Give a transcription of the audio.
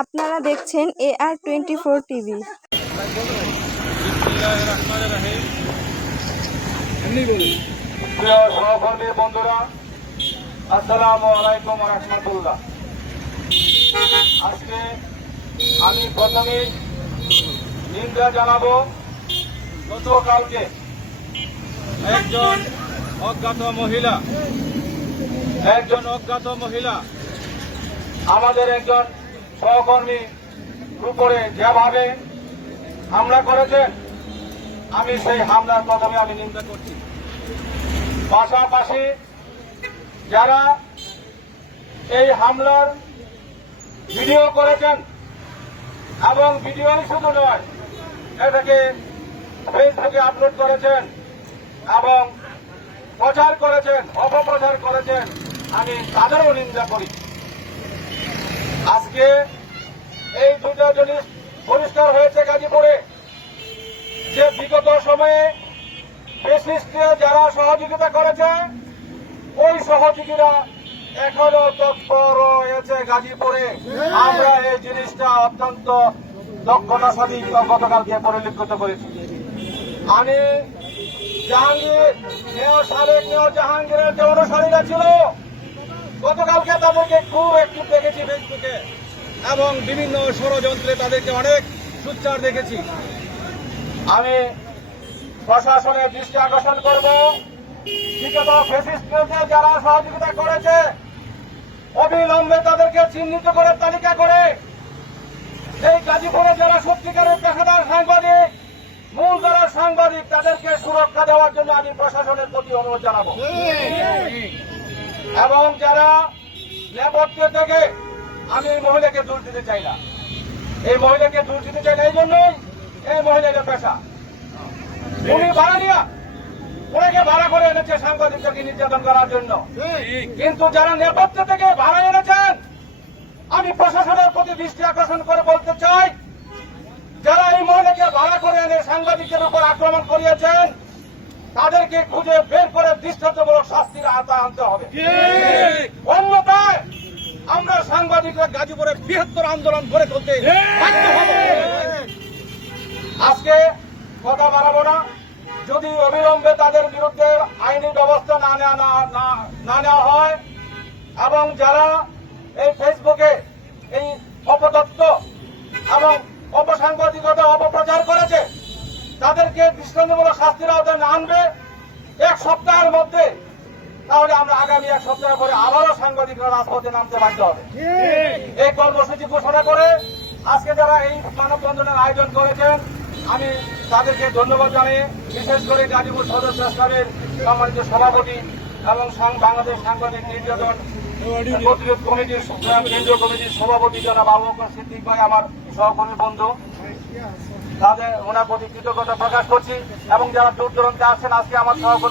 আপনারা দেখছেন AR24 TV. প্রিয় সহকর্মী বন্ধুরা, আসসালামু আলাইকুম ওয়া রাহমাতুল্লাহ। আজকে আমি প্রথমে নিন্দা জানাবো গতকালকে একজন অজ্ঞাত মহিলা আমাদের একজন সহকর্মী উপরে যেভাবে হামলা করেছেন, আমি সেই হামলার প্রথমে আমি নিন্দা করছি। পাশাপাশি যারা এই হামলার ভিডিও করেছেন এবং ভিডিও শুধু নয়, এটাকে ফেসবুকে আপলোড করেছেন এবং প্রচার করেছেন, অপপ্রচার করেছেন, আমি তাদেরও নিন্দা করি। আজকে এই দুটো জিনিস পরিষ্কার হয়েছে গাজীপুরে, যে বিগত সময়ে ফ্যাসিস্টে যারা সহযোগিতা করেছে, ওই সহযোগীরা এখনো তৎপর রয়েছে গাজীপুরে। আমরা এই জিনিসটা অত্যন্ত দক্ষতার সাথে গতকালকে পরিলক্ষিত করেছি। আমি জাহাঙ্গীর সাবেক মেয়র জাহাঙ্গীরের যে অনুসারীরা ছিল, গতকালকে তাদেরকে খুব অ্যাক্টিভ দেখেছি ফেসবুকে এবং বিভিন্ন ষড়যন্ত্রে তাদেরকে অনেক সোচ্চার দেখেছি। আমি প্রশাসনের দৃষ্টি আকর্ষণ করব, বিগত ফ্যাসিস্টকে যারা সহযোগিতা করেছে অবিলম্বে তাদেরকে চিহ্নিত করে তালিকা করে এই গাজীপুরে যারা সত্যিকারের পেশাদার সাংবাদিক, মূল যারা সাংবাদিক, তাদেরকে সুরক্ষা দেওয়ার জন্য আমি প্রশাসনের প্রতি অনুরোধ জানাবো। এবং যারা নেপথ্য থেকে, আমি এই মহিলাকে দূর দিতে চাই না, এই জন্যই এই মহিলাদের পেশা। উনি ভাড়া নিয়া ওনাকে ভাড়া করে এনেছে সাংবাদিককে নির্যাতন করার জন্য, কিন্তু যারা নেপথ্য থেকে ভাড়া এনেছেন, আমি প্রশাসনের প্রতি দৃষ্টি আকর্ষণ করে বলতে চাই, যারা এই মহিলাকে ভাড়া করে এনে সাংবাদিকের উপর আক্রমণ করিয়েছেন, তাদেরকে খুঁজে বের করে দৃষ্টান্তমূলক শাস্তির আওতায় আনতে হবে। অন্যথায় আমরা সাংবাদিকরা গাজীপুরে বৃহত্তর আন্দোলন গড়ে তুলতে বাধ্য হব। আজকে কথা বাড়াবো না, যদি অবিলম্বে তাদের বিরুদ্ধে আইনি ব্যবস্থা না নেওয়া হয় এবং যারা এই ফেসবুকে এই অপতথ্য এবং অপসাংবাদিকতা অপপ্রচার করেছে, তাদেরকে দৃষ্টান্তমূলক শাস্তির আওতায় না আনবে এক সপ্তাহের মধ্যে, তাহলে আমরা আগামী এক সপ্তাহ পরে আবারও সাংবাদিকরা রাজপথে নামতে বাধ্য হবে। এই কর্মসূচি ঘোষণা করে আজকে যারা এই মানববন্ধনের আয়োজন করেছেন, আমি তাদেরকে ধন্যবাদ জানিয়ে, বিশেষ করে গাজীপুর সদর প্রেস ক্লাবের সম্মানিত সভাপতি এবং বাংলাদেশ সাংবাদিক নির্যাতন প্রতিরোধ কমিটির কেন্দ্রীয় কমিটির সভাপতি জনাব আবু বকর সিদ্দিক ভাই, আমার সহকর্মী বন্ধু, ওনার প্রতি কৃতজ্ঞতা প্রকাশ করছি। এবং যারা দূর দূরান্তে আছেন, আজকে আমার সহকর্মী